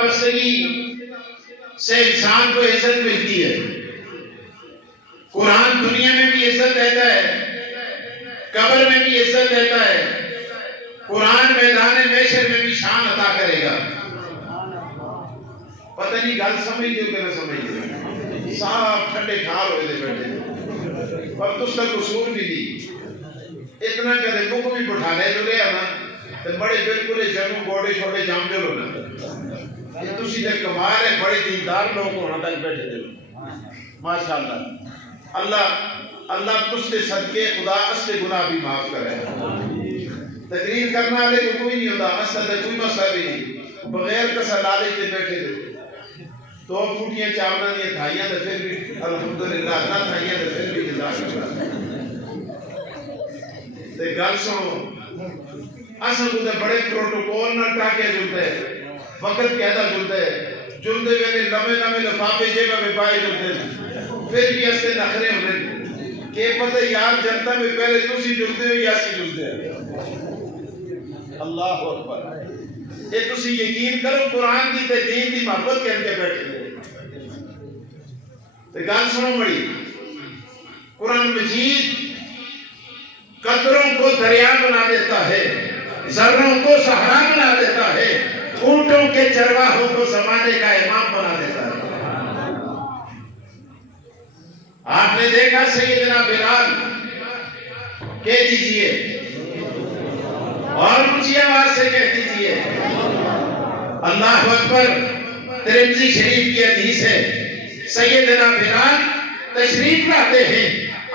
وابستگی سے انسان کو عزت ملتی ہے. قرآن دنیا میں بھی عزت دیتا ہے، قبر میں بھی عزت دیتا ہے. قرآن میدان محشر میں بھی شان عطا کرے گا. پتہ نہیں گل سمجھ دیو کہ نہ سمجھ دیو، صاحب ٹھنڈے ٹھار ہوئے دے بیٹھے پر تس کا قصور بھی دی. اتنا کدے مکھ بھی بٹھانے جو لے آنا تو بڑے بالکل جنوں گوڑے چھوڑے جام جو لونا. یہ تسی نے کمال ہے، بڑے دیندار لوگ ہونا تک بیٹھے دے. ماشاءاللہ اللہ تس کے صدقے خدا اس سے گناہ بھی معاف کرے. تقریر کرنا لے کو کوئی نہیں ہوتا، اصل ہے کوئی مسئلہ بھی نہیں. بغیر کسا لالے کے بیٹھے دے. دو پھوٹیاں چاونا دیا تھائیاں دے پھر بھی الحمدللہ نہ تھائیاں دے پھر بھی جزاک اللہ. تے گل سنو، اصل کو تے بڑے پروٹوکول نہ ٹاکے جلتے، وقت قیدہ جلتے ویلے لمے لفافے جیبہ میں پائے جلتے، پھر بھی اس سے نخرے ہونے کہ پتہ یار جنتا میں پہلے تسی جلتے ہو یا سی جلتے ہیں. اللہ اکبر. یہ تسی یقین کرو قرآن کی تے دین کی محبت کر کے بیٹھے تے گل سنو بڑی. قرآن مجید قطروں کو دریا بنا دیتا ہے، ذروں کو صحرا بنا دیتا ہے، اونٹوں کے چرواہوں کو زمانے کا امام بنا دیتا ہے. آپ نے دیکھا سیدنا بلال کہہ دیجئے اور اونچی آواز سے کہہ دیجئے اللہ اکبر. ترمذی شریف کی حدیث ہے، سیدنا بلال تشریف لاتے ہیں،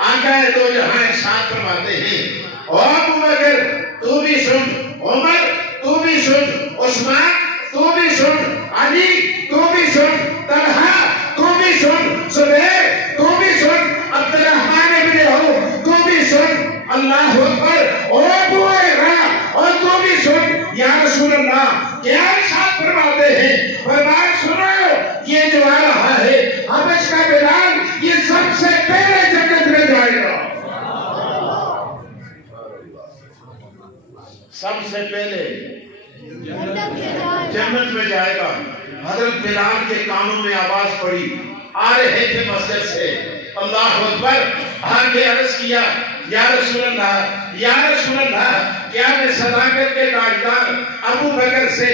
آقا دو جہاں ارشاد فرماتے ہیں او ابو بکر تو بھی سن، عمر تو بھی سن، عثمان تو بھی سن، علی تو بھی سن، طلحہ تو بھی سن، زبیر تو بھی سن، عبد الرحمن ابن عوف تو بھی سن. اللہ اکبر. اور ابو ہریرہ اور تو بھی سن. یا رسول اللہ کیا ارشاد فرماتے ہیں؟ فرمایا سنو یہ جو آ رہا ہے حبش کا بلال، یہ سب سے پہلے جنت میں جائے گا. سب سے پہلے جنت میں جائے گا. حضرت بلال کے کانوں میں آواز پڑی، آ رہے تھے مسجد سے. اللہ اکبر. آگے عرض کیا یا رسول اللہ کیا میں صداقت کے تاجدار ابو بکر سے،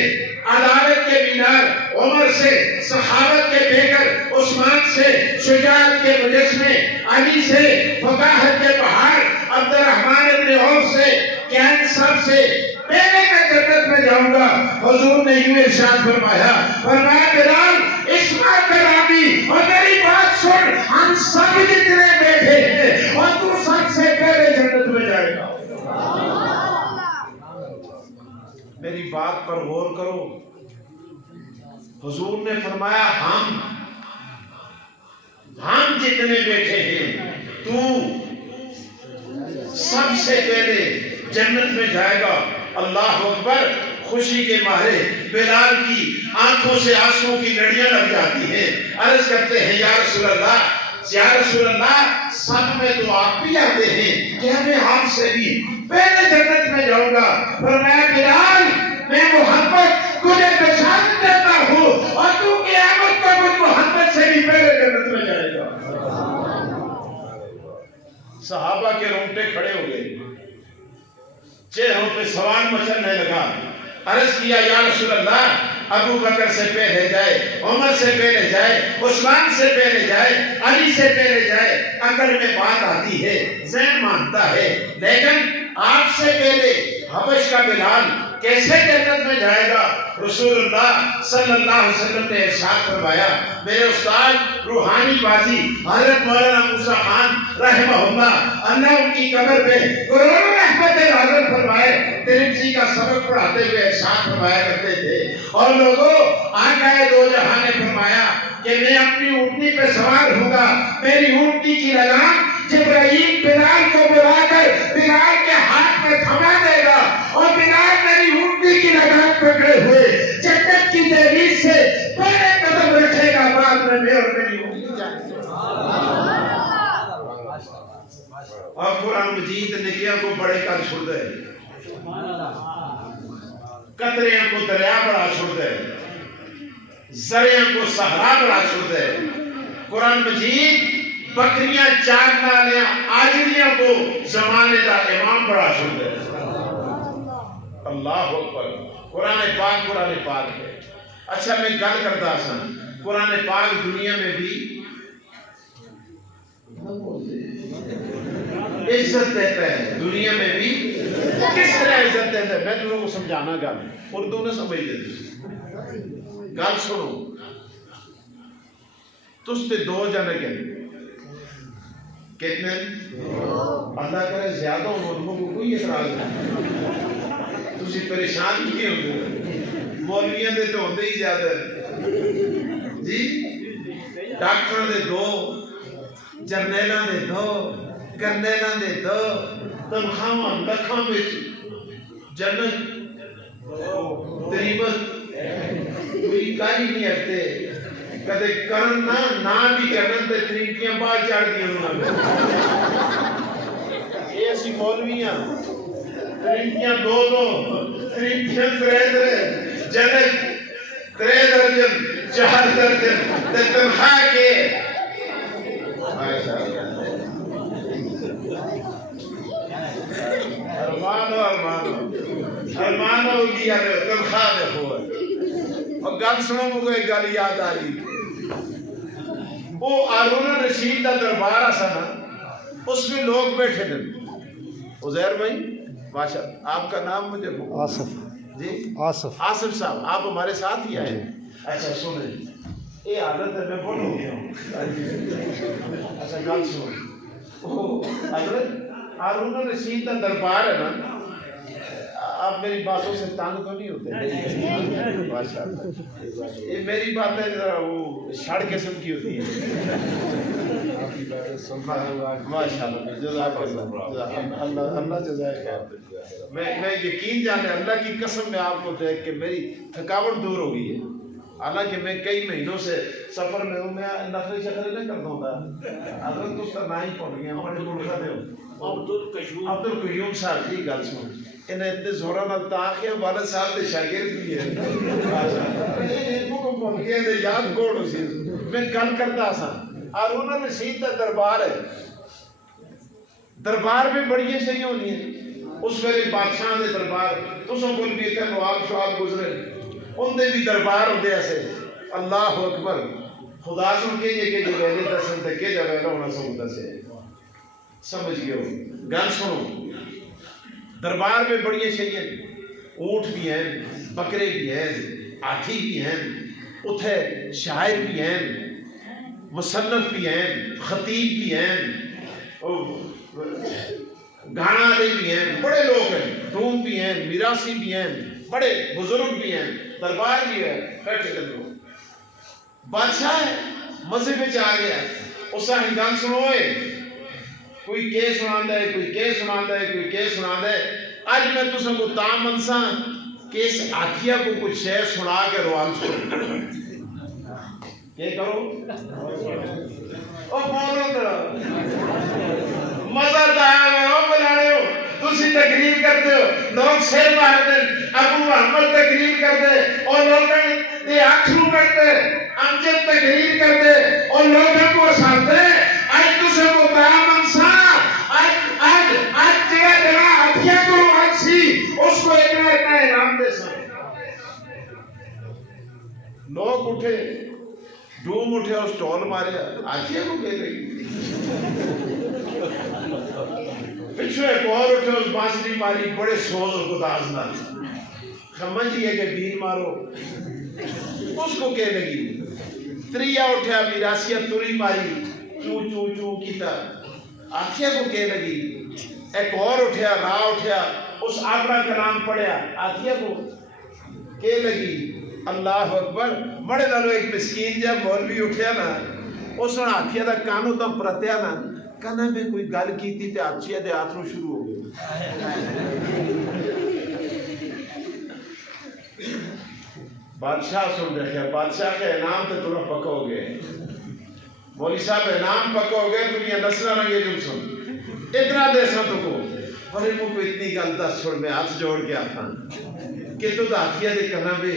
عدالت کے مینار عمر سے، صحابت کے بیکر عثمان سے، شجاعت کے مجسمے علی سے، فقاہت کے پہاڑ عبد الرحمن ابن عوف سے، کیا ان سب سے پہلے میں جنت میں جاؤں گا؟ حضور نے یوں ارشاد فرمایا بلال اسمع کلامی اور میری بات سن، ہم سب جتنے بیٹھے ہیں اور تو سب سے پہلے جنت میں جائے گا. میری بات پر غور کرو. حضور نے فرمایا ہم جتنے بیٹھے ہیں تو سب سے پہلے جنت میں جائے گا. اللہ اکبر. خوشی کے مارے بلال کی آنکھوں سے آنسوں کی لڑیاں لگ جاتی ہیں. عرض کرتے ہیں یا رسول اللہ سب میں تو آپ بھی آتے ہیں کہ ہمیں آپ سے بھی پہلے جنت میں جاؤں گا. فرمایا بلال میں محمد تجھے بشارت دیتا ہوں اور تو قیامت کو مجھ محمد سے بھی پہلے جنت میں جائے گا. صحابہ کے رونگٹے کھڑے ہو گئے، چہروں پہ سوال مچلنے لگا. عرض کیا یا رسول اللہ ابو بکر سے پہلے جائے، عمر سے پہلے جائے، عثمان سے پہلے جائے، علی سے پہلے جائے. عقل میں بات آتی ہے، ذہن مانتا ہے، لیکن آپ سے پہلے حبش کا بلال کیسے جنت میں جائے گا؟ رسول اللہ صلی اللہ علیہ وسلم نے ارشاد فرمایا. میرے استاد روحانی بازی حضرت مولانا موسیٰ خان رحمہ اللہ ان کی قبر پہ کروڑوں رحمت نازل فرمائے. ترمذی کا سبق پڑھاتے ہوئے ارشاد فرمایا کرتے تھے اور لوگوں آقا دو جہاں نے فرمایا کہ میں اپنی اونٹنی پہ سوار ہوں گا، میری اونٹنی کی لگام جبرائیل بلال کو بلا کر بلال کے ہاتھ میں تھما دے گا اور بلال میری اونٹنی کی لگام پکڑے ہوئے جنت کی دہلیز سے پہلے قدم رکھے گا، بعد میں اور میری اونٹنی جائے گا. اور قرآن مجید نے کیا کو بڑے کر چھوڑ دے، قطریاں کو دریا بڑا چھوڑ دے. زریاں کو صحرا بڑا چھوڑ دے. قرآن مجید بکریاں چارنے والے آجریاں کو زمانے کا امام بڑا چھوڑ دے. اللہ اکبر. قرآن پاک ہے. اچھا میں گل کرتا سا قرآن پاک دنیا میں بھی عزت دیتا ہے. دنیا میں بھی کس طرح عزت دیتا ہے میں تم لوگوں کو سمجھانا گا. اردو نے سمجھ دیتی گل سنو. تس تے 2 جنے کے کتنے اللہ کرے زیادہ ہوں کو کوئی اعتراض نہیں. تسی پریشان کیے ہوتے مولویاں دے تو ہوندے ہی زیادہ جی. ڈاکٹر دے 2 جرنیلاں دے 2 کرنیلاں دے 2 تنخواہاں لکھاں وچ جنت تقریباً کوئی کاری نہیں ہٹتے. کدے کرن نہ بھی کرن تے تریقیاں باہر چڑھ دیا انہوں نے. یہ اسی مولویاں تریقیاں 2 تریقیاں 3 جنت 3 درجن 4 درجن تے تنخواہ کے ارمانو گیا تنخواہ دیکھو. اور گل سنو مجھے ایک گل یاد آ رہی. وہ ہارون رشید کا دربار آسا نا اس میں لوگ بیٹھے تھے. عزیر بھائی ماشاء آپ کا نام مجھے آصف جی آصف صاحب آپ ہمارے ساتھ ہی آئے. اچھا سنیں یہ حالت ہے میں بولوں گیا ہوں. اچھا گل سنو حضرت ہارون رشید کا دربار ہے نا. آپ میری باتوں سے تانگ تو نہیں ہوتے. یہ میری باتیں ذرا وہ شڑ قسم کی ہوتی ہیں. اللہ جزائے خیر. میں یقین جانے اللہ کی قسم میں آپ کو دیکھ کے میری تھکاوٹ دور ہو گئی ہے. حالانکہ میں کئی مہینوں سے سفر میں ہوں. میں نفری شکری نہیں کرتا ہوں. حضرت اس کا نہ ہی پڑ گیا ہمارے ملک دے عبد القیوم صاحب جی گل سنو. انہیں اتنے زورا ملتا آخیا والد صاحب دے شاگرد بھی ہے. یاد کوڑ اسی میں گل کرتا سا. ہارون رشید کا دربار ہے. دربار میں بڑی صحیح ہونی ہے. اس ویلے بادشاہ دے دربار تسوں کول بھی اتنے نواب شعاب گزرے ان دے بھی دربار ہوندے ایسے. اللہ اکبر. خدا سن کے یہ کہ جو ویلے دسن تے کہ جو ویلے ہونا سن دسے سمجھ گئے ہو. گل سنو دربار میں بڑی شریعت. اونٹ بھی ہیں بکرے بھی ہیں ہاتھی بھی ہیں اتھے شاعر بھی ہیں مصنف بھی ہیں خطیب بھی ہیں گانا والے بھی ہیں. بڑے لوگ ہیں. ڈوم بھی ہیں میراسی بھی ہیں بڑے بزرگ بھی ہیں. دربار بھی ہے بیٹھے لوگ. بادشاہ ہے مذہب میں آ گیا. اس کا گل سنوئے کوئی کے سنا ہے کوئی کے سنا ہے کوئی کے سنا ہے. اج میں تسوں کو تا منسا کہ اس آکھیا کو کچھ شعر سنا کے روان چھوڑ کیا کرو او بولو مزہ تو آیا ہو بلانے ہو. تسی تقریر کرتے ہو لوگ شیر مار دیں ابو محمد تقریر کرتے اور لوگ دے آنکھوں کرتے امجد تقریر کرتے اور لوگوں کو ساتھتے. آج تسے کو تا منسا آج جگہ جگہ آتھیا کو آج سی اس کو اتنا انعام دے سکتے. لوگ اٹھے ڈوم اٹھے اور سٹول مارے آتھیا کو کہہ رہی. پچھو ایک اور اٹھے اس بانسری ماری بڑے سوز اور گداز نہ سمجھئے کہ دین مارو اس کو کہہ لگی. تریا اٹھیا میراسیہ توری ماری چو چو چو کیتا آتھیا کو کہہ لگی. ایک اور اٹھیا راہ اٹھیا اس آبرا کلام پڑھیا آتھیا کو کہہ لگی. اللہ اکبر. بڑے دلو ایک مسکین جب مولوی اٹھیا نا اس نے آتھیا دا کانو تم پرتیا نا کہنا میں کوئی گل کی تھی تے آتھیا دے آتھروں شروع ہو گئے. بادشاہ سن رکھے بادشاہ کے انعام تے ترہ پکو گئے. مولی صاحب انعام پکو گئے دنیا نسلہ رنگے جن سن اتنا دے سا تو کو بڑے مو کو اتنی گل دس چھوڑ میں ہاتھ جوڑ کے آتا کہ تو دا آتھیا دے کہنا بے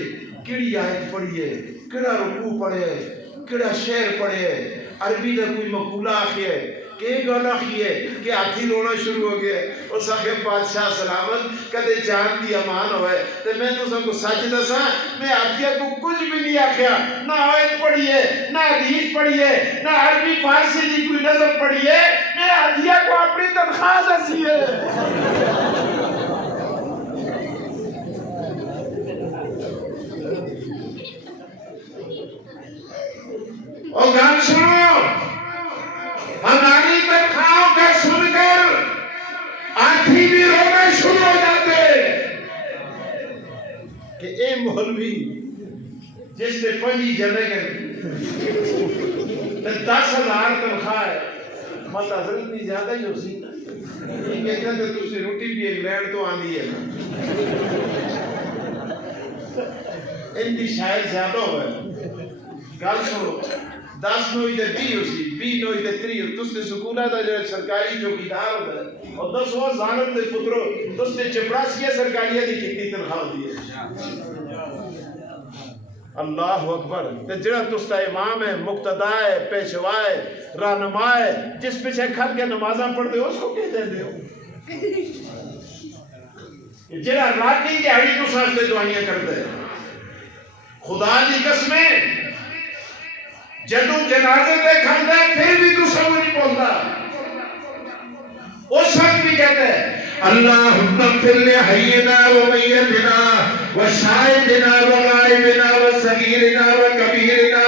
کیڑی آیت پڑھیے کیڑا رکوع پڑھے کیڑا شعر پڑھے عربی دا کوئی مقولہ آخیے کہ گل آخیے کہ ہاتھی رونا شروع ہو گئے اس آخر بادشاہ سلامت کدے جان دی امان ہوئے تو میں تو سب کو سچ دسا میں ہاتھیہ کو کچھ بھی نہیں آخیا نہ آیت پڑھیے نہ حدیث پڑھیے نہ عربی فارسی دی کوئی نظر پڑھیے میں ہاتھیہ کو اپنی تنخواہ دسی ہے اور گان سنو ہماری تنخواہوں کا سن کر آنکھی بھی رونا شروع ہو جاتے کہ اے مولوی جس نے پنجی جنے گئے 10,000 تنخواہ ہے مت حضرت نہیں زیادہ ہی ہو سی یہ کہتے ہیں تو اسی روٹی بھی انگلینڈ تو آنی ہے ان دی شاید زیادہ ہوئے گل سنو 10 نوئی دے 20 ہو سی 20 نوئی دے 3 ہو تس نے سکولہ دا جو سرکاری چوکیدار ہوتا ہے اور 10 وہ زانت دے پترو تس نے چپراسیہ سرکاریہ دی کتنی تنخواہ دی ہے اللہ اکبر تے جڑا تس دا امام ہے مقتدہ ہے پیشوا ہے رہنما ہے جس پیچھے کھڑ کے نمازاں پڑھتے ہو اس کو کہہ دے ہو جڑا راتی دیہاڑی تو ساتھ دعائیاں کرتے ہیں خدا دی قسمیں جدوں جنازے دے کھاندے پھر بھی تو سب نہیں بولتا اس وقت بھی کہتے ہیں اللہم اغفر لحینا و میتنا و شاہدنا و غائبنا و صغیرنا و کبیرنا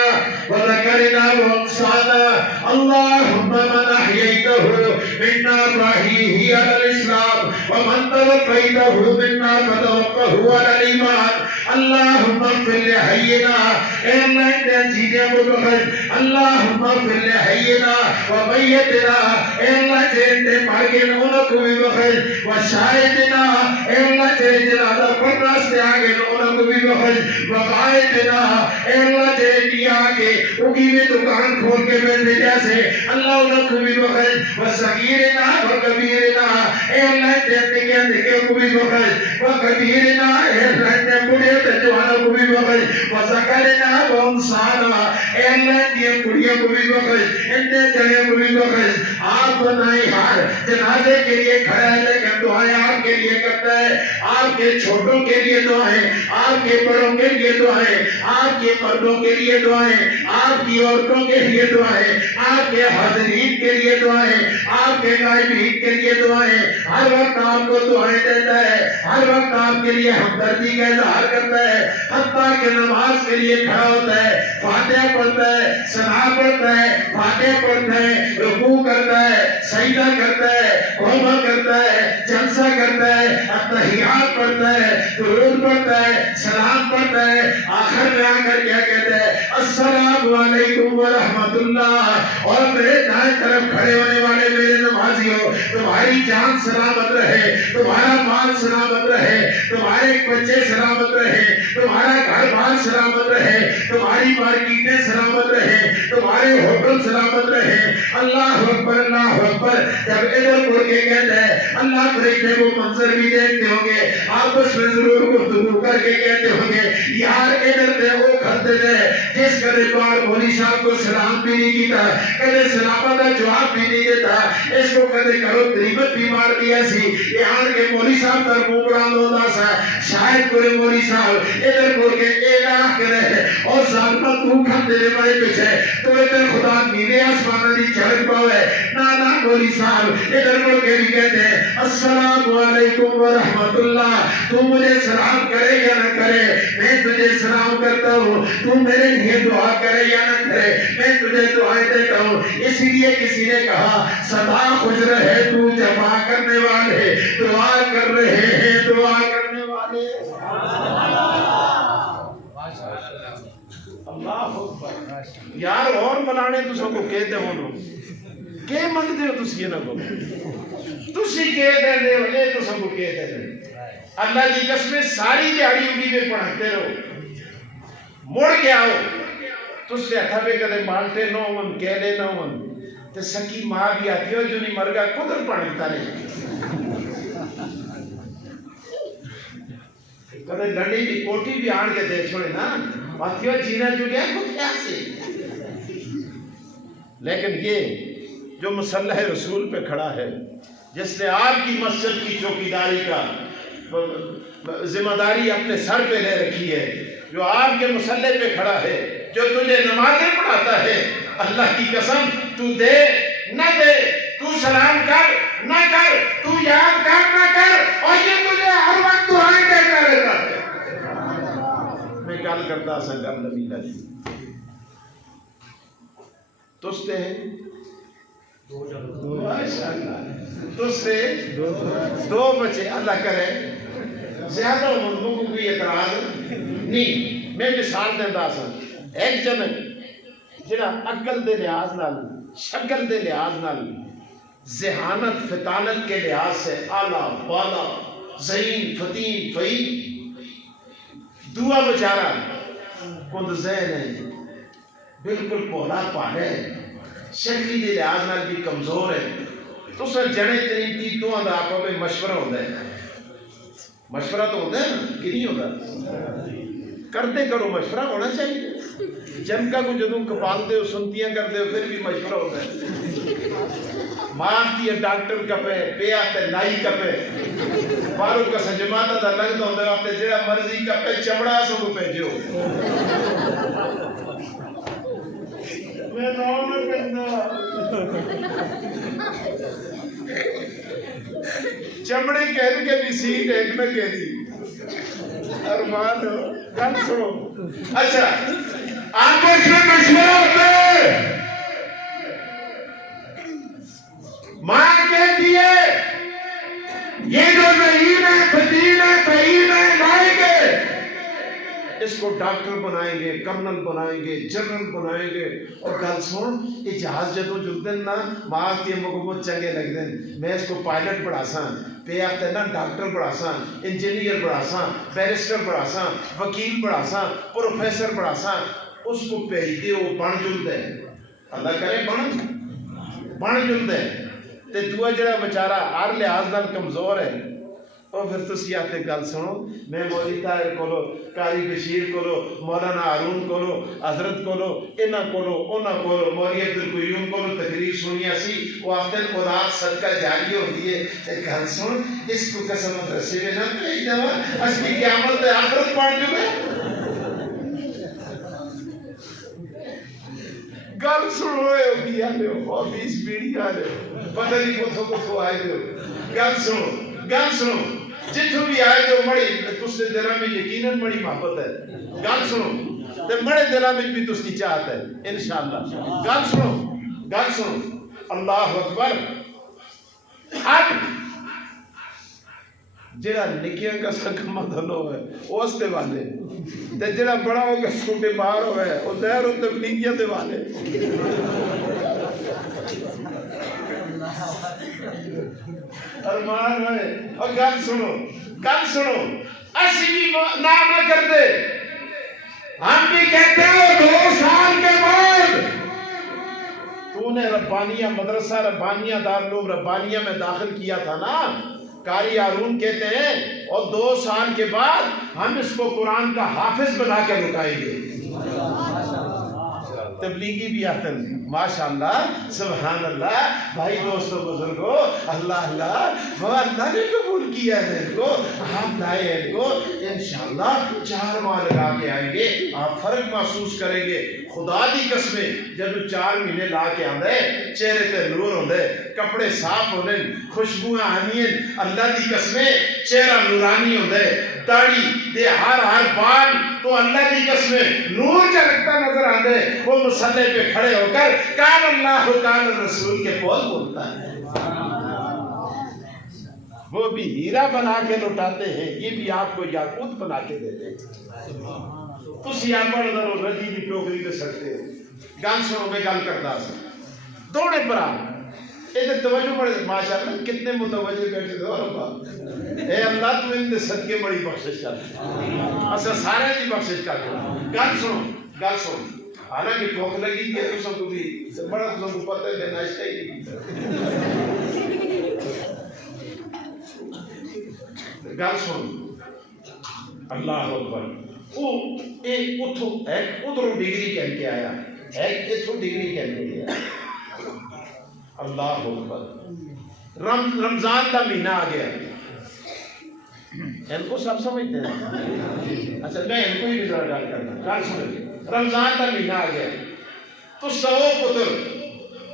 و ذکرنا و انسانا اللہم من احییتہ منا فاہیہی علی الاسلام و من توفیتہ منا فتوقہ علی الایمان اللہم اغفر لحینا اے اللہ نے جینے کو بخیر اللہم اغفر لحینا و میتنا اے اللہ جینے مارگے انہوں کو بھی بخیر و شاہدنا اے اللہ جینے جنازہ پڑھنا سے آگے انہوں کو بھی بخیر و غائبنا اے اللہ جینے آگے اگی میں دکان کھول کے بیٹھے جیسے اللہ انہوں کو بھی بخیر و صغیرنا و کبیرنا اے اللہ جینے کے اندھے کو بھی بخیر و کبیرنا اے اللہ جینے بڑے تجوانوں کو بھی بخیر و ذکرنا و انسانا اے اللہ جینے کڑیوں کو بھی بخیر انتے جنے کو بھی بخیر آپ بنائی ہار جنازے کے لیے کھڑا ہے لیکن دعائیں آپ کے لیے کرتا ہے آپ کے چھوٹوں کے لیے دعائیں آپ کے بڑوں کے لیے دعائیں آپ کے مردوں کے لیے دعائیں آپ کی عورتوں کے لیے دعائیں آپ کے حاضرین کے لیے دعائیں آپ کے غائبین کے لیے دعائیں ہر وقت آپ کو دعائیں دیتا ہے ہر وقت آپ کے لیے ہمدردی کا اظہار کرتا ہے حتیٰ کہ نماز کے لیے کھڑا ہوتا ہے فاتحہ پڑھتا ہے ثنا پڑھتا ہے فاتحہ پڑھتا ہے رکوع کرتا ہے سجدہ کرتا ہے توبہ کرتا ہے جلسہ کرتا ہے اتحیات پڑھتا ہے درود پڑھتا ہے سلام پڑھتا ہے آخر میں آ کر کیا کہتا ہے السلام علیکم ورحمۃ اللہ اور میرے دائیں طرف کھڑے ہونے والے میرے نمازیوں تمہاری جان سلامت رہے تمہارا مال سلامت رہے تمہارے بچے سلامت رہے تمہارا گھر بار سلامت رہے تمہاری مارکیٹیں سلامت رہے تمہارے ہوٹل سلامت رہے اللہ اکبر اللہ اکبر جب ادھر مڑ کے کہتا ہے اللہ فرشتے وہ منظر بھی دیکھتے ہوں گے آپس میں ضرور گفتگو کر کے کہتے ہوں گے یار ادھر دے وہ کھتے دے جس کدے بار مولی صاحب کو سلام بھی نہیں کیتا کدے سلامہ کا جواب بھی نہیں دیتا اس کو کدے کرو قریبت بھی مار دیا سی یہاں کے مولی صاحب تر منہ بڑا لودا سا شاید کوئی مولی صاحب ادھر مڑ کے اعلان کرے اور ظالمہ تو کھتے دے بڑے پیچھے تو ادھر خدا نیلے آسمانہ دی چڑک پاوے نانا مولی صاحب ادھر مڑ کے بھی کہتے ہیں السلام علیکم ورحمۃ اللہ تو مجھے سلام کرے یا نہ کرے میں تجھے سلام کرتا ہوں تو میرے لیے دعا کرے یا نہ کرے میں تجھے دعائیں دیتا ہوں اس لیے کسی نے کہا سدا خوش رہے تو جفا کرنے والے دعا کر رہے ہیں دعا کرنے والے اللہ اکبر یار اور بلانے تو سب کو کہتے ہو کہ منگتے ہو تسی یہ نہ کو تسی کہتے ہو یہ تو سب کو کہتے ہو اللہ کی قسمیں ساری دیہڑی اگی میں پڑھتے رہو مڑ کے آؤ تس سے اتھا پہ کدے مانتے نہ ہون کہلے نہ ہون تے سکی ماں بھی آتی ہو جو نہیں مرگا قدر پڑھتا نہیں کدے لڑی دی کوٹی بھی آن کے دے چھوڑے نا باتیوں جینا جو گیا کچھ ایسے. لیکن یہ جو مسلح رسول پہ کھڑا ہے، جس نے آپ کی مسجد کی چوکیداری کا ذمہ داری اپنے سر پہ لے رکھی ہے، جو آپ کے مسلح پہ کھڑا ہے، جو تجھے نمازیں پڑھاتا ہے، اللہ کی قسم تو دے نہ دے، تو سلام کر نہ کر، تو یاد کر نہ کر، اور یہ تجھے ہر وقت دعائیں دیتا رہتا ہے. میں گل کرتا سا گل نبی علی تس تے ماشاءاللہ تس تے دو بچے، اللہ کرے زیادہ مردوں کو کوئی اعتراض نہیں. میں مثال دینا سا، ایک جن جڑا عقل دے لحاظ نال، شکل دے لحاظ نال، ذہانت فطانت کے لحاظ سے اعلیٰ بالا ذہین فتیم فہیم، دعا بچارا خود ذہن ہے، بالکل پولا پاڑے، شکلی دے لحاظ نال بھی کمزور ہے. تو سر جڑے ترین تی تو اندر آپ کو مشورہ ہوتا ہے، مشورہ تو ہوتا ہے نا کہ نہیں ہوتا؟ کرتے کرو، مشورہ ہونا چاہیے. جن کا کو جدوں کپالتے ہو سنتیاں کرتے ہو پھر بھی مشورہ ہوتا ہے. ماں کی ڈاکٹر کپے پیا تے نائی کپے بارو کا سجماتا دا لگتا ہوتا ہے آپ جڑا مرضی کپے چمڑا سو کو پیجو. میں نام نہ کرنا چمڑے کہہ کے بھی سیٹ ایک نہ کہہ دی ارمان ہو کل سنو. اچھا آپس میں مشورہ ہوتے ماں کہتی ہے یہ جو ذہین ہے فتیم ہے فہیم ہے لائیں گے اس کو ڈاکٹر بنائیں گے، کرنل بنائیں گے، جنرل بنائیں گے. اور گل سن یہ جہاز جدوں جلدن نا ماں کی امو کو چنگے لگ دیں، میں اس کو پائلٹ بڑھا ساں، پہ آتے نا ڈاکٹر بڑھا ساں، انجینئر بڑھا ساں، بیرسٹر بڑھا ساں، وکیل بڑھا ساں، پروفیسر بڑھا ساں. اس کو بھیج دے وہ بن جلد ہے، اللہ کرے بن جلد ہے. تے دعا جڑا بیچارہ ہر لحاظ نال کمزور ہے اور پھر تسی آتے گل سنو. میں مولوی طاہر کولو، قاری بشیر کولو، مولانا ہارون کولو، حضرت کولو، انہاں کولو، انہاں کولو، مولوی عبدالقیوم کولو تقریر سنیا سی. وہ آخر اولاد صدقہ جاری ہوتی ہے. گل سن اس کو قسم مدرسے میں نہ بھیج دوا، اس کی قیامت آخرت پڑھ جائے. گل سنو بھی آلے ہو اور 20 بیڑی آلے ہو پتہ نہیں کتھوں آئے ہو. گل سنو جتھوں بھی آئے جو مڑی تس دے دلاں میں یقیناً مڑی محبت ہے. گل سنو تے مڑے دلاں میں بھی تس کی چاہت ہے انشاءاللہ. گل سنو اللہ اکبر. اب جڑا نکیاں کا سکمہ دھلو ہے اس دے والے تے جڑا بڑا ہو کے چھوٹے باہر ہوئے وہ دیر و تبلیغیہ دے والے. ارمان ہے. اور گل سنو ایسی بھی نام نہ کرتے، ہم بھی کہتے ہیں 2 سال کے بعد تو نے ربانیہ مدرسہ ربانیہ دارالعلوم ربانیہ میں داخل کیا تھا نا. قاری ہارون کہتے ہیں اور 2 سال کے بعد ہم اس کو قرآن کا حافظ بنا کے لٹائیں گے. تبلیغی بھی آتے ہیں ماشاءاللہ سبحان اللہ. بھائی دوستوں بزرگوں اللہ وہ اللہ نے قبول کیا ہے ان کو، آپ لائے ان کو انشاءاللہ 4 ماہ لگا کے آئیں گے. آپ فرق محسوس کریں گے. خدا دی قسمیں جب 4 مہینے لا کے آندے چہرے تے نور ہوندے، کپڑے صاف ہونے، خوشبوئیں آنی، اللہ دی قسمیں چہرہ نورانی ہوندے، داڑھی دے ہر بال تو اللہ دی قسمیں نور چلکتا نظر آندے. وہ مسلح پہ کھڑے ہو کر کان اللہ کان رسول کے بول بولتا ہے. وہ بھی ہیرا بنا کے لٹاتے ہیں، یہ بھی آپ کو یاقوت بنا کے دیتے ہیں. تسی آپ ضرور رجی کی ٹوکری دے سکتے ہو. گل سنو میں گل کرتا سا دوڑے پر آ یہ توجہ بڑے ماشاءاللہ کتنے متوجہ بیٹھے تھے. اے اللہ تو ان دے صدقے بڑی بخشش کر، اسا سارے دی بخشش کر. گل سنو حالانکہ بھوک لگی کہ تساں کو بھی بڑا تساں کو پتہ ہے ناشتہ ہی نہیں کیتا. گل سن اللہ اکبر وہ ایک ادھر ڈگری کہہ کے آیا ایک اتھو ڈگری کہہ کے گیا اللہ اکبر رمضان کا مہینہ آ گیا ان کو سب سمجھتے ہیں اچھا میں ان کو ہی گزار گال کرنا رمضان کا مہینہ آ گیا تو 100 پتر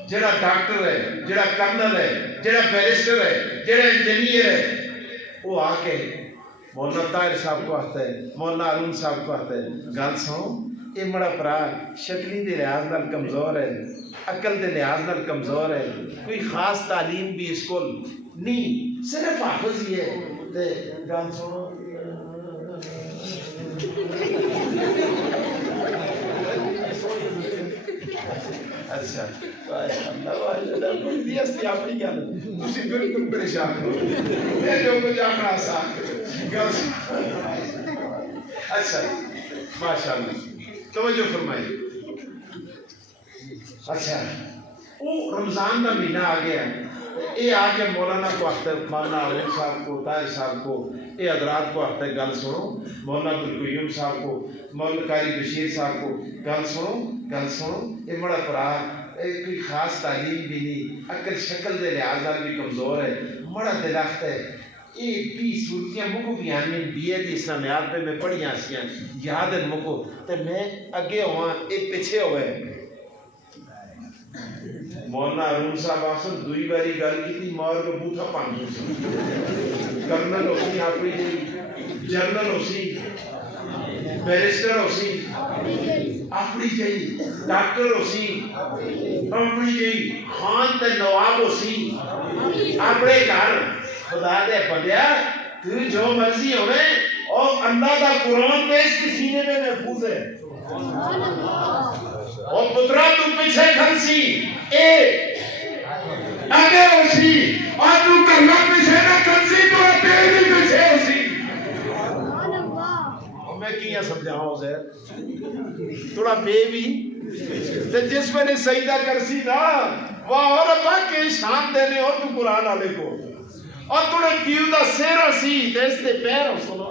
جڑا ڈاکٹر ہے جڑا کرنل ہے جڑا بیرسٹر ہے جڑا انجینئر ہے وہ آ کے مولانا طاہر صاحب کو آتا ہے مولانا ارون صاحب کو آتا ہے گل سنو یہ بڑا پرا شکلی دے لحاظ نال کمزور ہے عقل دے لحاظ نال کمزور ہے کوئی خاص تعلیم بھی اس کو نہیں صرف حافظ ہی ہے تے گل سنو اچھا اللہ بڑی ہستی اپنی گل تسی بالکل پریشان ہو میں جو کچھ آخنا آسان اچھا ماشاءاللہ توجہ فرمائیے اچھا وہ رمضان کا مہینہ آ گیا یہ آ کے مولانا کو آخر مولانا عالم صاحب کو طاہر صاحب کو یہ حضرات کو آخر گل سنو مولانا عبدالقیوم صاحب کو مولانا قاری بشیر صاحب کو گل سنو یہ بڑا پرا کوئی خاص تعلیم بھی نہیں عقل شکل دے لحاظ بھی کمزور ہے بڑا درخت ہے یہ بھی صورتیاں مکو بیانی بی اے دی اسلامیات پہ میں پڑھی آسیاں یاد ہے مکو تو میں اگے ہوا یہ پیچھے ہوئے مولانا ارون صاحب آسن دوئی باری گل کی تھی مور کو بوتھا پانی کرنل ہو سی اپنی جی جنرل ہو سی بیرسٹر ہو سی اپنی جی ڈاکٹر ہو سی اپنی جی خان تے نواب ہو سی اپنے گھر خدا دے بندیا تو جو مرضی ہوئے اور اللہ کا قرآن پہ اس کی سینے میں محفوظ ہے اور پترا تو پیچھے کھنسی اے آگے ہو سی اور تو کرنا پیچھے نہ کھنسی تو تیری پیچھے ہو سی میں کیا سمجھا ہوں زہر تھوڑا بے بھی جس میں نے سجدہ کرسی نا واہ اور اللہ کے شان دینے اور تو قرآن والے کو اور تھوڑے پیو دا سیرا سی دیس دے پیر ہو سنو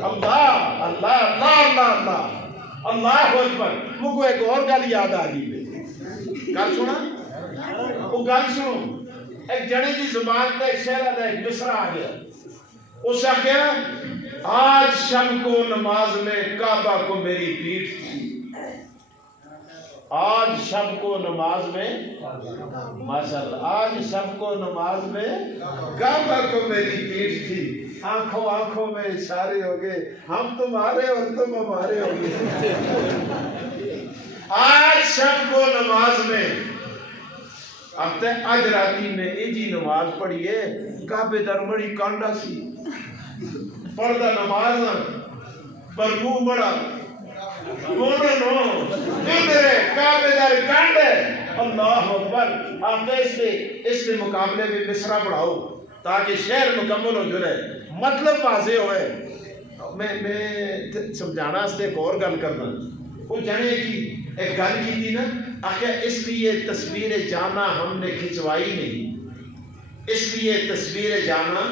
اللہ اللہ اللہ اللہ اللہ اللہ اکبر مجھ کو ایک اور گل یاد آ گئی گل سنا وہ گل سنو ایک جڑے کی زبان کا ایک شہر ہے ایک مصرع آ گیا اس نے کیا آج شب کو نماز میں کعبہ کو میری پیٹھ تھی آج شب کو نماز میں ماشاءاللہ آج شب کو نماز میں کعبہ کو میری پیٹھ تھی آنکھوں آنکھوں میں اشارے ہو گئے ہم تمہارے اور تم ہمارے ہو گئے آج شب کو نماز میں اب تے آج راتی میں ایجی نماز پڑھیے کعبے در بڑی کانڈا سی پردہ نماز پر منہ بڑا نو میرے کعبے در کانڈے اللہ اکبر آپ اس کے مقابلے میں مصرع پڑھاؤ تاکہ شعر مکمل ہو جائے مطلب واضح ہوئے میں سمجھانا اس ایک اور گل کرنا وہ جانے کی ایک گل کی تھی نا آخر اس لیے تصویر جانا ہم نے کھچوائی نہیں اس لیے تصویر جانا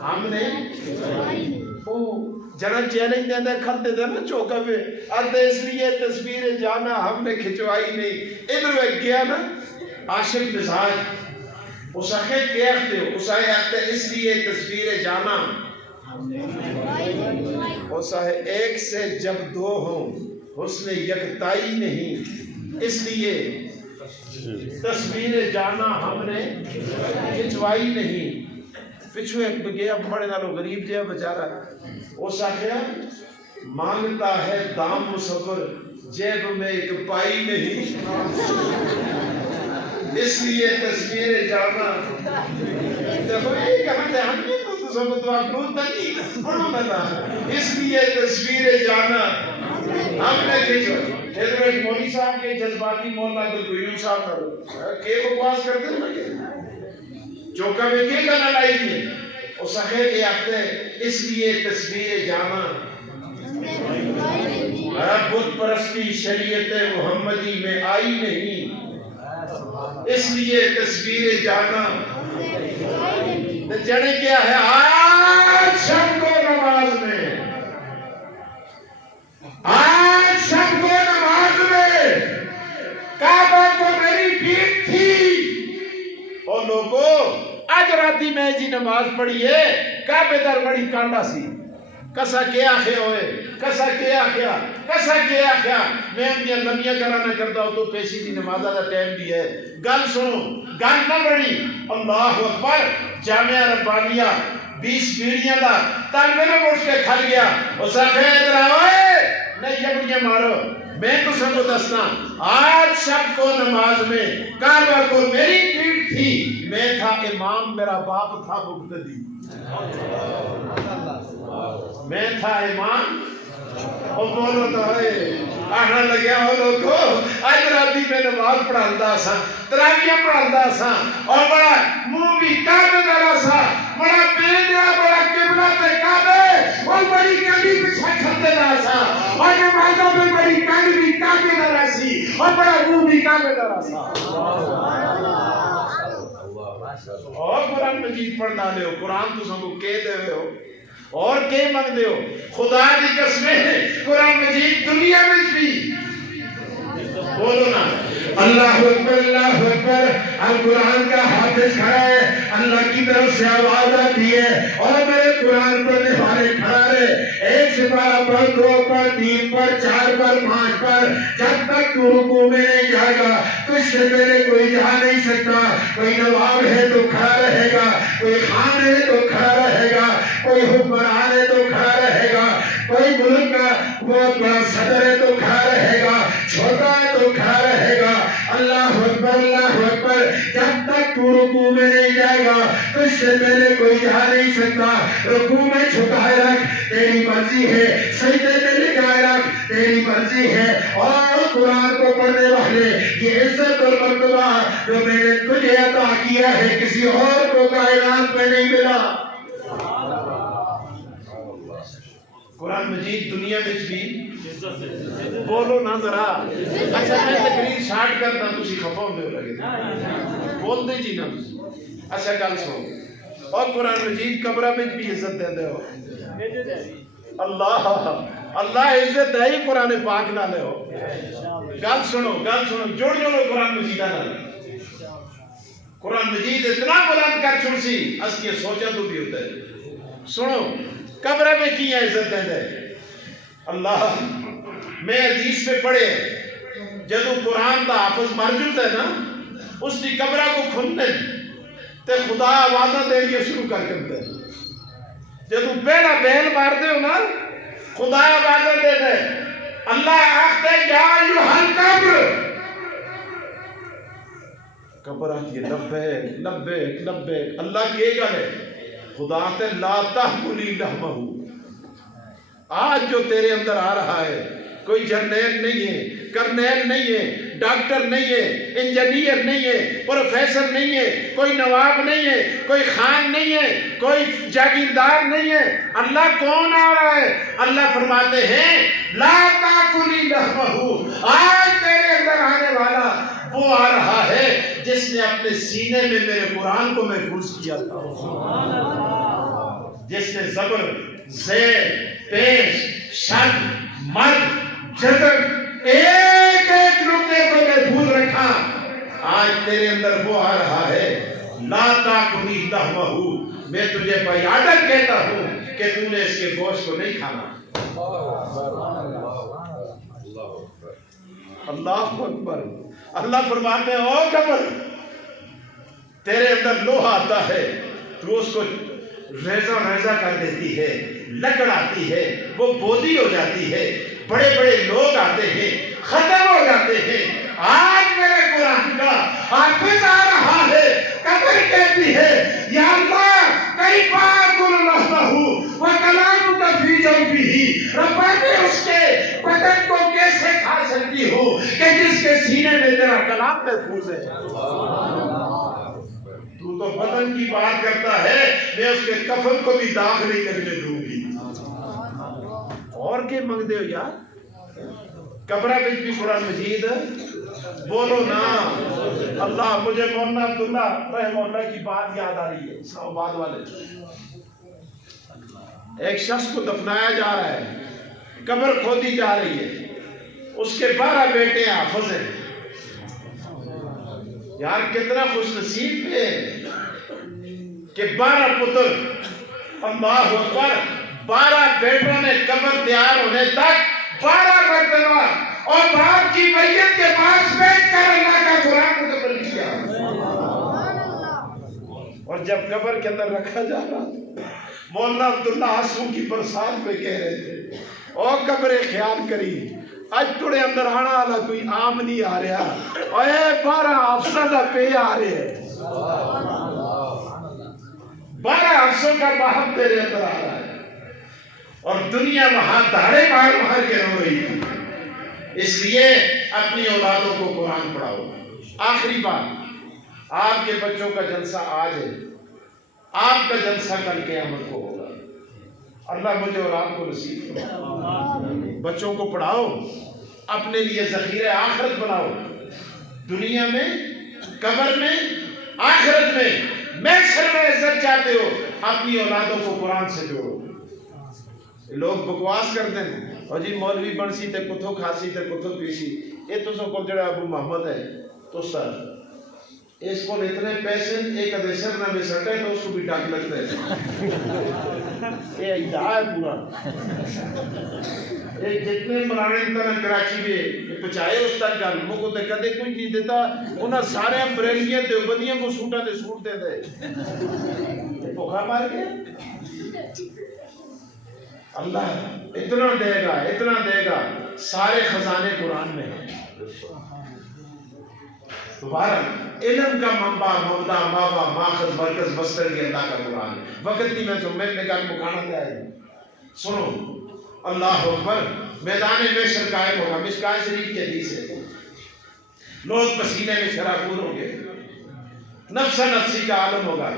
ہم نے جنا چیلنج دینا کھلتے تھے نا چوکا پہ آتے اس لیے تصویر جانا ہم نے کھچوائی نہیں ادھر ایک گیا نا عاشق مزاج اس آخر کیا آختے ہو اس آخر اس لیے تصویر جانا اس آخر ایک سے جب دو ہوں حسن یکتائی نہیں اس لیے تصویر جانا ہم نے کھچوائی نہیں پچھو ایک گیا بڑے نالو غریب جہاں بچارا اس آخر مانگتا ہے دام مصور جیب میں ایک پائی نہیں اس لیے تصویر جانا دیکھو یہ کہاں دے ہم نے تو سب تو اپنون تک پڑھو بتا اس لیے تصویر جانا ہم نے کھیچو پھر ایک مولوی صاحب کے جذباتی مولانا عبدالقیوم صاحب کے بکواس کرتے ہیں چوکا میں کیا گانا لائی تھی اس آخر یہ آخر اس لیے تصویر جانا بت پرستی شریعت محمدی میں آئی نہیں اس لیے تصویر جانا جڑے کیا ہے آج شب کو نماز میں، آج شب کو نماز میں کعبہ کو میری پیٹ تھی، اور لوگوں آج راتی میں جی نماز پڑھی ہے کعبے در بڑی کانڈا سی کسا کیا آخیا ہوئے، کسا کیا آخیا، کسا کیا آخیا، میں اپنی لمبیاں کرانا کرتا ہوں تو پیشی دی نمازہ دا ٹائم بھی ہے، گل سنو گل نہ بڑی، اللہ اکبر، جامعہ ربانیہ 20 بیڑیاں دا طالب علم اٹھ کے کھل گیا، اس آخر ادھر آئے نہیں جبڑیاں مارو، میں تو سب کو دسنا آج شب کو نماز میں کعبہ کو میری پیٹ تھی، میں تھا امام، میرا باپ تھا مقتدی، میں تھا امام، اور بولو تو ہے آخنا لگیا ہو لوگو آج راتی میں نماز پڑھالتا سا، تراویح پڑھالتا سا، اور بڑا منہ بھی کعبے دارا سا، بڑا بیدیا، بڑا قبلہ پہ کعبے، اور بڑی کنڈی پچھا کھلتے دارا سا، اور نمازوں میں بڑی کنڈ بھی کعبے دارا سی، اور بڑا منہ بھی کعبے دارا سا، اور قرآن مجید پڑھنا لے ہو، قرآن تو سنگو کہہ دے ہوئے ہو اور کہہ مانگ دے ہو، خدا دی قسمیں قرآن مجید دنیا میں بھی بولو نا اللہ اکبر، اللہ اکبر، اب قرآن کا حافظ کھڑا ہے، اللہ کی طرف سے آواز آتی ہے اور میرے قرآن پڑھنے والے کھڑا رہے، 1 سپارہ پڑھ، 2 پڑھ، 3 پڑھ، 4 پڑھ، 5 پڑھ، جب تک تو رکوع میں نہیں جائے گا تجھ سے پہلے کوئی جا نہیں سکتا، کوئی نواب ہے تو کھڑا رہے گا، کوئی خان ہے تو کھڑا رہے گا، کوئی حکمران ہے تو کھڑا رہے گا، کوئی ملک کا بہت بڑا صدر ہے تو کھڑا رہے گا، چھوٹا ہے تو کھڑا رہے گا، اللہ اکبر، اللہ اکبر، جب تک تو رکوع میں نہیں جائے گا تجھ سے پہلے کوئی جا نہیں سکتا، رکوع میں جھکائے رکھ تیری مرضی ہے، سجدے میں لگائے رکھ تیری مرضی ہے، اور قرآن کو پڑھنے والے یہ عزت اور مرتبہ جو میں نے تجھے عطا کیا ہے کسی اور کو کائنات میں نہیں ملا۔ قرآن مجید دنیا میں بھی بولو نا ذرا، اچھا میں تقریر شارٹ کرتا تسی خفا ہوندے ہو لگے بول دے جی نا تسی، اچھا گل سنو، اور قرآن مجید قبرہ میں بھی عزت دے دے ہو، اللہ اللہ عزت ہے ہی قرآن پاک نہ لے ہو، گل سنو جوڑ جوڑو قرآن مجید نہ لے، قرآن مجید اتنا بلند کر چھوڑ سی اس یہ سوچا تو بھی ہوتا ہے، سنو قبرہ میں کی عزت دے دے، اللہ میں حدیث پہ پڑھے جدو قرآن دا حافظ مر جلتا ہے نا اس کی قبرہ کو کھنتے تے خدا آوازہ دے کے شروع کر کرتے جدو پہلا بیل مار دے ہو نا خدا آوازہ دے دے، اللہ آختے یا ایوہل قبر، قبر آتی ہے لبیک لبیک لبیک، اللہ کہے گا ہے خدا تے لا تحکلی لحمہ، آج جو تیرے اندر آ رہا ہے کوئی جرنیل نہیں ہے، کرنیل نہیں ہے، ڈاکٹر نہیں ہے، انجینئر نہیں ہے، پروفیسر نہیں ہے، کوئی نواب نہیں ہے، کوئی خان نہیں ہے، کوئی جاگیردار نہیں ہے، اللہ کون آ رہا ہے؟ اللہ فرماتے ہیں لا تاکلی لحمہ، آج تیرے اندر آنے والا وہ آ رہا ہے جس نے اپنے سینے میں میرے قرآن کو محفوظ کیا تھا، جس نے زبر، زیر، پیش، شد، مد، جزر ایک ایک نقطے کو محفوظ رکھا، آج تیرے اندر وہ آ رہا ہے لا تاکلی لحمہ، میں تجھے بیادت کہتا ہوں کہ تم نے اس کے گوشت کو نہیں کھانا، اللہ اکبر، اللہ فرماتے ہیں او قبر تیرے اندر لوہا آتا ہے تو اس کو ریزہ ریزہ کر دیتی ہے، لکڑ آتی ہے وہ بودی ہو جاتی ہے، بڑے بڑے لوگ آتے ہیں ختم ہو جاتے ہیں، آج میرے قرآن کا حافظ آ رہا ہے، قبر کہتی ہے یا اللہ کیف آکل لحمہ وکلامک فی جوفہ، ربا میں اس کے بدن کو کیسے کھا سکتی ہوں کہ جس کے سینے میں تیرا کلام محفوظ ہے، تو تو بدن کی بات کرتا ہے، میں اس کے کفن کو بھی داغ نہیں کرنے دوں گی، اور کیا مانگ دے ہو یار؟ قبرہ میں بھی قرآن مجید بولو نا اللہ. مجھے مولانا عبداللہ رحمہ اللہ کی بات یاد آ رہی ہے. اسلام آباد والے ایک شخص کو دفنایا جا رہا ہے, قبر کھودی جا رہی ہے, اس کے 12 بیٹے حافظ ہیں. یار کتنا خوش نصیب ہے کہ 12 پتر, اللہ اکبر, 12 بیٹوں نے قبر تیار ہونے تک 12 مرتبہ اور باپ کی میت کے پاس بیٹھ کر اللہ کا قرآن مکمل کیا. اور جب قبر کے اندر رکھا جا رہا مولانا عبداللہ آنسو کی برسات میں کہہ رہے تھے, او قبر خیال کری اج تھوڑے اندر آنا والا کوئی عام نہیں آ رہا, اے 12 افسر دا پے آ رہے ہیں, 12 افسر کا باہم تیرے اندر آ رہا ہے. اور دنیا وہاں دھاڑے مار کے رو رہی تھی. اس لیے اپنی اولادوں کو قرآن پڑھاؤ. آخری بات, آپ کے بچوں کا جلسہ آج ہے, آپ کا جلسہ کل قیامت کو ہوگا. اللہ مجھے اور آپ کو نصیب کرے. بچوں کو پڑھاؤ, اپنے لیے ذخیرہ آخرت بناؤ. دنیا میں, قبر میں, آخرت میں محشر میں عزت چاہتے ہو, اپنی اولادوں کو قرآن سے جوڑو. لوگ بکواس کرتے ہیں, اور جی مولوی بنسی تے کتھو کھاسی تے کتھو پیسی. یہ تو سو کو جڑا ابو محمد ہے تو سر اس کو اتنے پیسے ایک ادیسر نہ میں سٹے تو اس کو بھی ڈاک لگتا ہے. یہ ادعا ہے پورا. ایک جتنے ملانے طرح کراچی میں پچائے اس تک گل وہ کو تے کدے کوئی نہیں دیتا. انہاں سارے بریلیاں دیوبندیاں کو سوٹاں تے سوٹ دے دے. بھوکا مار کے اللہ اتنا دے گا, اتنا دے گا. سارے خزانے قرآن میں ہیں. دوبارہ علم کا منبع, مبدا, مابا, ماخذ, مرکز, مصدر یہ اللہ کا قرآن ہے. وقت نہیں میں تو میں نے کہا مکانا دیا ہے. سنو, اللہ اکبر, میدان محشر قائم ہوگا. مشکوٰۃ شریف کی حدیث ہے, لوگ پسینے میں شرابور ہوں گے, نفس نفسی کا عالم ہوگا.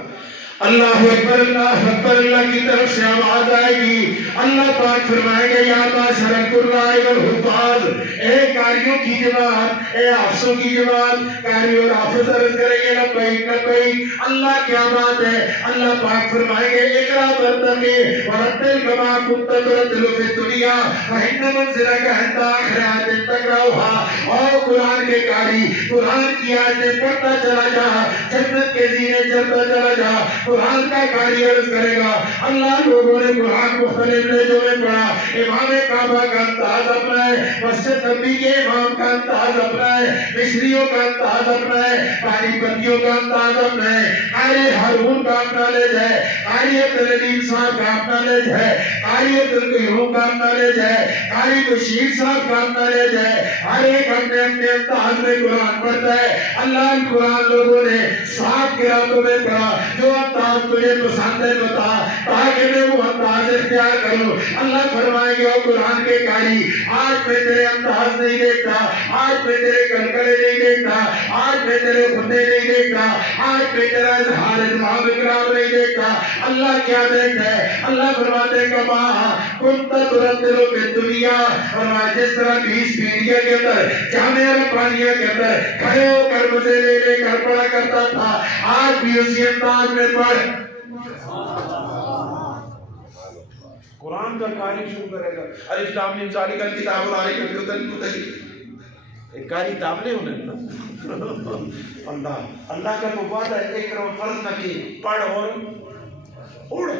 اللہ اکبر, اللہ اکبر, اللہ کی طرف سے آواز آئے گی. اللہ پاک فرمائے گا یا معاشر القراء والحفاظ, اے قاریوں کی جماعت, اے حافظوں کی جماعت. قاری اور حافظ عرض کریں گے لبیک لبیک. اللہ کیا بات ہے. اللہ پاک فرمائیں گے اقرا ورتقی ورتل کما کنت ترتل فی الدنیا فإن منزلک عند آخر آیت تقرأها. اور قرآن کے قاری قرآن کی آیتیں پڑھتا چلا جا, جنت کے زینے چلتا چلا جا. قرآن کا قاری عرض کرے گا اللہ لوگوں نے قرآن مختلف لہجوں میں پڑھا. امام کعبہ کا انداز اپنا ہے, مسجد نبی کے امام کا انداز اپنا ہے, مصریوں کا انداز اپنا ہے, پانی پتیوں کا انداز اپنا ہے, قاری ہارون کا اپنا لہجہ ہے, قاری عبدالعلیم صاحب کا اپنا لہجہ ہے, قاری عبدالقیوم کا اپنا لہجہ ہے, قاری بشیر صاحب کا اپنا لہجہ ہے. ہر ایک اپنے اپنے انداز میں قرآن پڑھتا ہے. اللہ قرآن لوگوں نے 7 قراتوں میں پڑھا. جو انداز تجھے پسند ہے بتا تاکہ میں وہ انداز اختیار کروں. اللہ فرمائے گا قرآن کے قاری آج میں تیرے انداز نہیں دیکھتا, آج میں تیرے کلکلے نہیں دیکھتا, آج میں تیرے خندے نہیں دیکھتا, آج میں تیرا اظہار اتمام اکرام نہیں دیکھتا. اللہ کیا دیکھتا ہے. اللہ فرماتے کما کنت ترتل فی الدنیا, فرمایا جس طرح 20 پیڑھیاں کے اندر جامعہ ربانیہ کے اندر کھڑے ہو کر مجھے لے لے کر پڑھا کرتا تھا, آج بھی اسی انداز میں پڑھ. قرآن کا قاری شروع کرے گا الف لام میم ذالک الکتاب لا ریب فیہ ھدی للمتقین. ایک قاری تابلے ہونے نا. اللہ کا تو وعدہ ہے اقرا ورتقی, پڑھ اور اڑ.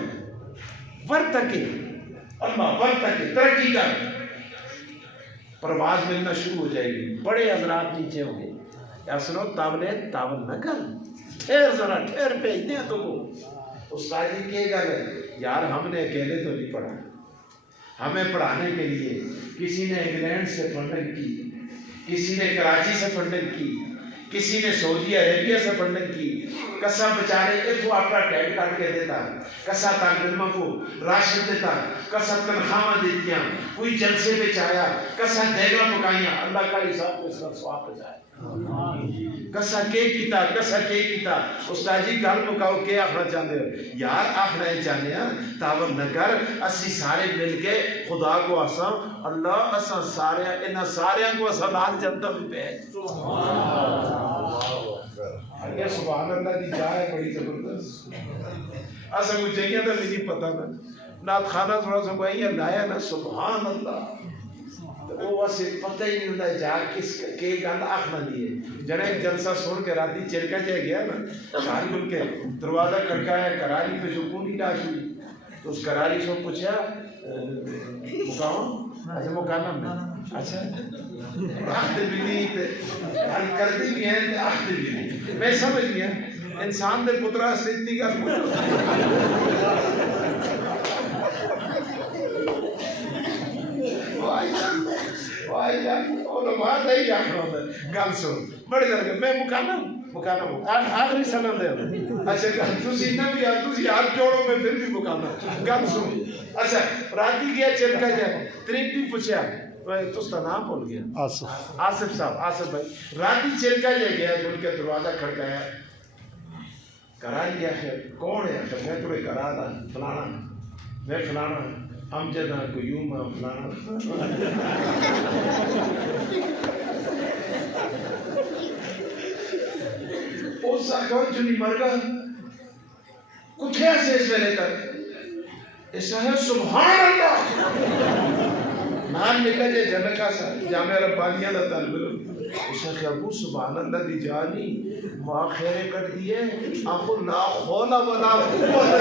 ورتقی, اللہ ورتقی, ترقی کر. پرواز ملنا شروع ہو جائے گی. بڑے حضرات نیچے ہوں گے, یا سنو تابلے تاول نہ کر, ٹھہر ذرا ٹھہر, بھیجتے ہیں تو وہ استاد جی کی گل ہے یار, ہم نے اکیلے تو نہیں پڑھا, ہمیں پڑھانے کے لیے کسی نے انگلینڈ سے فنڈنگ کی, کسی نے کراچی سے فنڈنگ کی, کسی نے سعودی عربیہ سے فنڈنگ کی. کسا بچارے ایک وہ اپنا ٹیگ کاٹ کے دیتا, کسا طالبہ کو راشن دیتا, کسا تنخواہ دیتیاں, کوئی جلسے پہ چایا, کسا دیگا پکائیاں. اللہ کا حساب کو اس کا ثواب بچائے. کسا کے کیتا استاد جی گل مکاؤ کے آخنا چاہتے ہو؟ یار آخنا ہی چاہتے ہیں تاور نگر اسی سارے مل کے خدا کو آساں اللہ اساں سارے انہاں سارے کو اساں لال جنتا بھی پہنچ یہ سبحان اللہ دی جائے بڑی زبردست اساں کو چاہیے تھا نہیں پتہ نا نات خانہ تھوڑا سا کوئی یہ لایا نا سبحان اللہ وہ واسے پتہ ہی نہیں ہوتا جا کس کے گل آخنا دیئے جنہیں جلسہ سن کے راتی چرکا جائے گیا نا ساری کل کے دروازہ کھڑکایا کرالی پہ سکون ہی لاش ہوئی تو اس کرالی سے پوچھا مکاؤں اچھا مکانا میں اچھا آخت بھی نہیں تھے حل کرتی بھی ہیں آخت بھی نہیں میں سمجھ گیا انسان دے پترہ سے اتنی گل وائی جان علماء دے ہی آخر ہوتا ہے گل سن بڑی در گئے میں مکانا آخری سنم دے اچھا گل تسی نہ بھی تسی ہاتھ جوڑو میں پھر بھی مکانا گل سن اچھا راتی گیا چرکا جائے تریپ بھی پوچھا تو اس کا نام بول گیا آصف صاحب آصف بھائی راتی چرکا جائے گیا جو ان کے دروازہ کھڑکایا کرا لیا ہے کون ہے تو میں تمہیں کرا دا فلانا میں فلانا امجدہ قیومہ فلانا اس آگاہ جو نہیں مر گا کتھے سے اس ویلے تک اس ہے سبحان اللہ نام لکھا جائے جنکا سا جامعہ ربانیہ دا طالب اس ہے ابو سبحان اللہ دی جانی ماں خیرے کر دیئے آخو لا خولا ولا قوت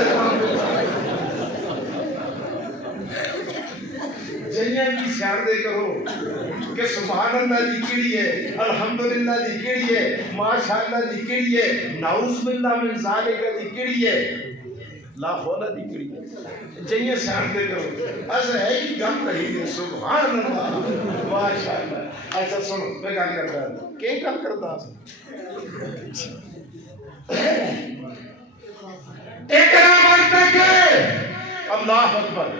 جنیاں کی سیار دے کرو کہ سبحان اللہ دی کڑی ہے الحمدللہ دی کڑی ہے ماشاءاللہ دی کڑی ہے نعوذ باللہ من ذالک دی کڑی ہے لا خولا دی کڑی ہے جنیاں سیار دے کرو ایسا ہے کہ گم رہی ہے سبحان اللہ ماشاءاللہ ایسا سنو میں گل کرتا ہوں کہ گل کرتا ہوں اقرا وقت کے اللہ اکبر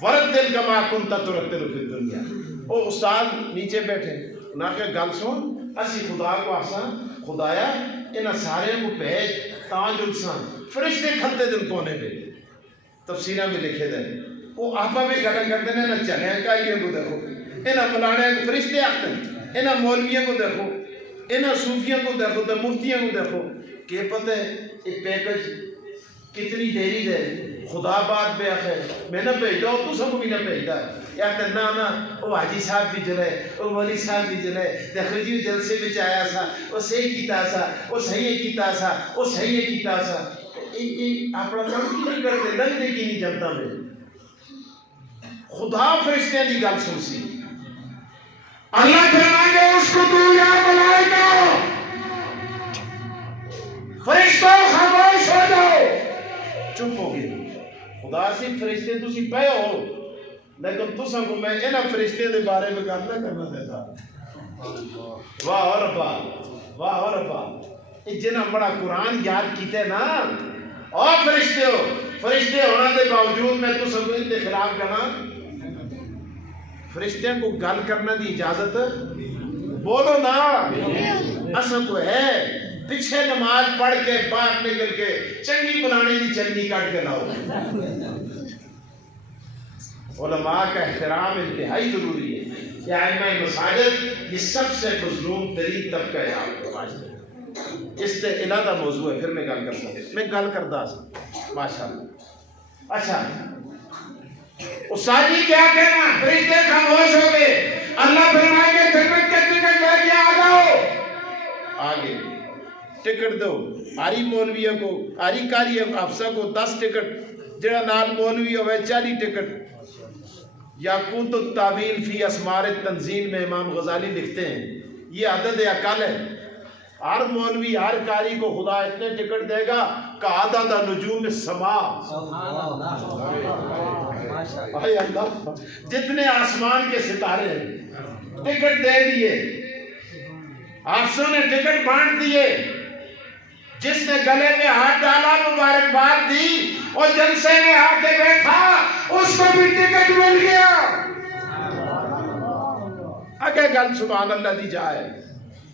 ورتل کما کنت ترتل فی الدنیا او استاد نیچے بیٹھے نہ کہ گل سن اسی خدا کو آسان خدایا انہاں سارے کو بھیج تاج انسان فرشتے کھلتے دن کونے پہ تفسیرہ میں لکھے دے وہ آپا بھی گھڑا کرتے ہیں نہ چلے کا یہ کو دیکھو انہاں ملانے کو فرشتے آتے ہیں انہاں مولویوں کو دیکھو انہاں صوفیوں کو دیکھو تو مفتیوں کو دیکھو کہ پتہ ہے یہ پیکج کتنی دیری دے خدا بات بے آخر میں نہ بھیج دو تو سب کو بھی نہ بھیج دا یا نا وہ حاجی صاحب بھی جلے وہ مولی صاحب بھی جلے دیکھو جی جلسے میں چایا سا وہ صحیح کیتا سا وہ صحیح کیتا سا وہ صحیح کیتا سا اپنا کام کی نہیں کرتے لگنے کی نہیں جانتا میں خدا فرشتے دی گل سن سی اللہ فرمائے گا اس کو تو یا ملائکہ فرشتوں خاموش ہو جاؤ چپ ہو گئے خدا سی فرشتے تسی پہ ہو لیکن تساں کو میں انہاں فرشتے دے بارے میں گل نہ کرنا دیتا واہ اور ربا واہ اور ربا جنہاں بڑا قرآن یاد کیتے نا اور فرشتے ہو فرشتے ہونا دے باوجود میں تساں کو ان کے خلاف کرنا فرشتوں کو گل کرنا دی اجازت بولو نا اساں کو ہے پیچھے نماز پڑھ کے باہر نکل کے چنگی بنانے کی چنگی کٹ کے لاؤ علماء کا احترام انتہائی ضروری ہے کہ ائمہ مساجد یہ سب سے مظلوم ترین طبقہ ہے آپ کے معاشرے اس سے علیحدہ موضوع ہے پھر میں گل کر سکتا میں گل کرتا سا ماشاءاللہ اچھا استاد جی کیا کہنا فرشتے خاموش ہو گئے اللہ فرمائے گے خدمت کے ٹکٹ لے کے آ جاؤ آگے ٹکٹ دو آری مولویوں کو آری کاری افسر کو 10 ٹکٹ جڑا نال مولوی ہوئے 40 ٹکٹ یاقوت التاویل فی اسمار التنزیل میں امام غزالی لکھتے ہیں یہ عدد عقل ہے ہر مولوی ہر کاری کو خدا اتنے ٹکٹ دے گا کہ عدد نجوم السماء جتنے آسمان کے ستارے ہیں ٹکٹ دے دیے افسروں نے ٹکٹ بانٹ دیے جس نے گلے میں ہاتھ ڈالا مبارکباد دی اور جلسے میں آ کے بیٹھا اس کو بھی ٹکٹ مل گیا اگر گل سبحان اللہ دی جائے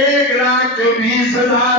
1,24,000